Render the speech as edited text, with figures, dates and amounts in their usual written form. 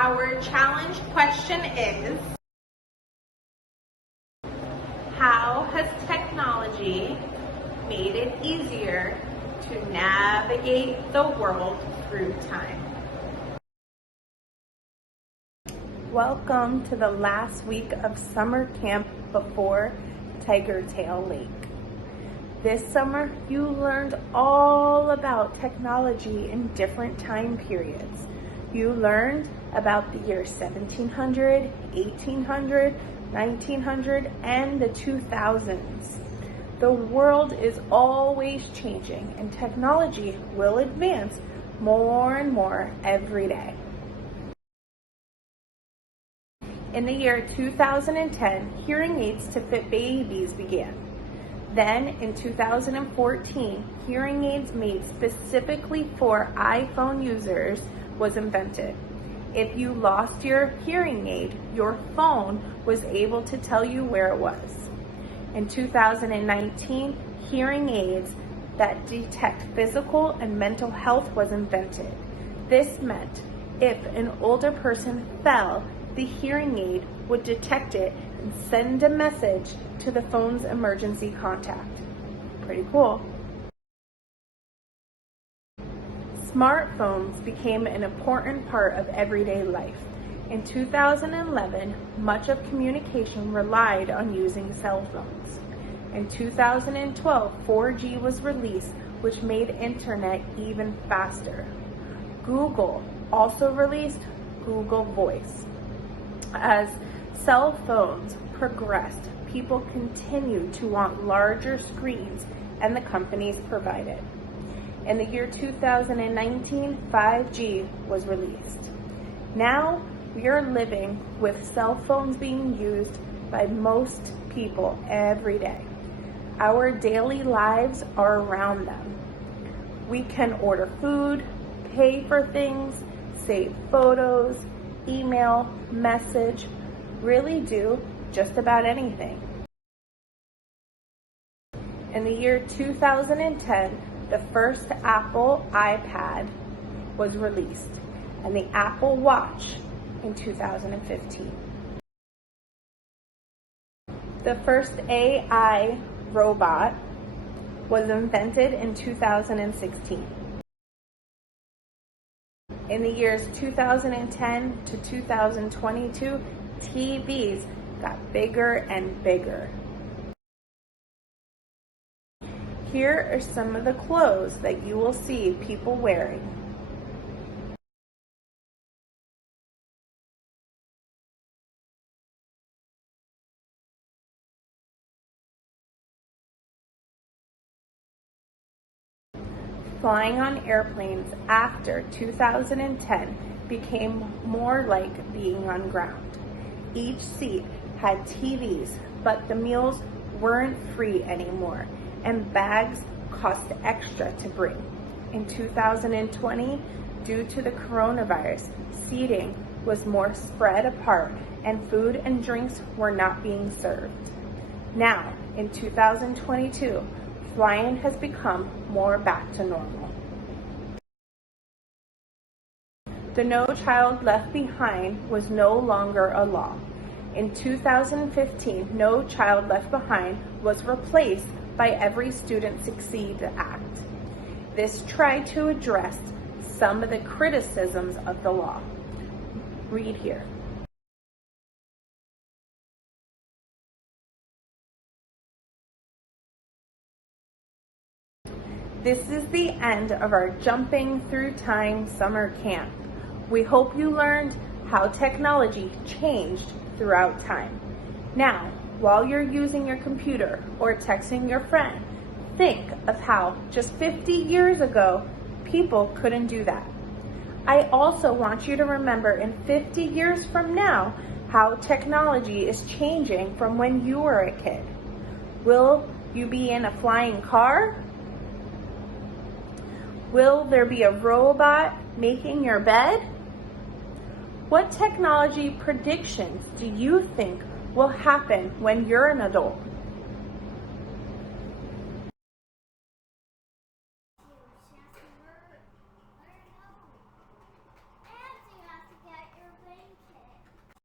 Our challenge question is, how has technology made it easier to navigate the world through time? Welcome to the last week of summer camp before Tiger Tail Lake. This summer, you learned all about technology in different time periods. You learned about the year 1700, 1800, 1900, and the 2000s. The world is always changing, and technology will advance more and more every day. In the year 2010, hearing aids to fit babies began. Then, in 2014, hearing aids made specifically for iPhone users was invented. If you lost your hearing aid, your phone was able to tell you where it was. In 2019, hearing aids that detect physical and mental health was invented. This meant if an older person fell, the hearing aid would detect it and send a message to the phone's emergency contact. Pretty cool. Smartphones became an important part of everyday life. In 2011, much of communication relied on using cell phones. In 2012, 4G was released, which made internet even faster. Google also released Google Voice. As cell phones progressed, people continued to want larger screens, and the companies provided. In the year 2019, 5G was released. Now, we are living with cell phones being used by most people every day. Our daily lives are around them. We can order food, pay for things, save photos, email, message, really do just about anything. In the year 2010, the first Apple iPad was released, and the Apple Watch in 2015. The first AI robot was invented in 2016. In the years 2010 to 2022, TVs got bigger and bigger. Here are some of the clothes that you will see people wearing. Flying on airplanes after 2010 became more like being on ground. Each seat had TVs, but the meals weren't free anymore, and bags cost extra to bring. In 2020, due to the coronavirus, seating was more spread apart, and food and drinks were not being served. Now, in 2022, flying has become more back to normal. The No Child Left Behind was no longer a law. In 2015, No Child Left Behind was replaced by Every Student Succeeds Act. This tried to address some of the criticisms of the law. Read here. This is the end of our Jumping Through Time summer camp. We hope you learned how technology changed throughout time. Now, while you're using your computer or texting your friend, think of how just 50 years ago, people couldn't do that. I also want you to remember in 50 years from now, how technology is changing from when you were a kid. Will you be in a flying car? Will there be a robot making your bed? What technology predictions do you think will happen when you're an adult?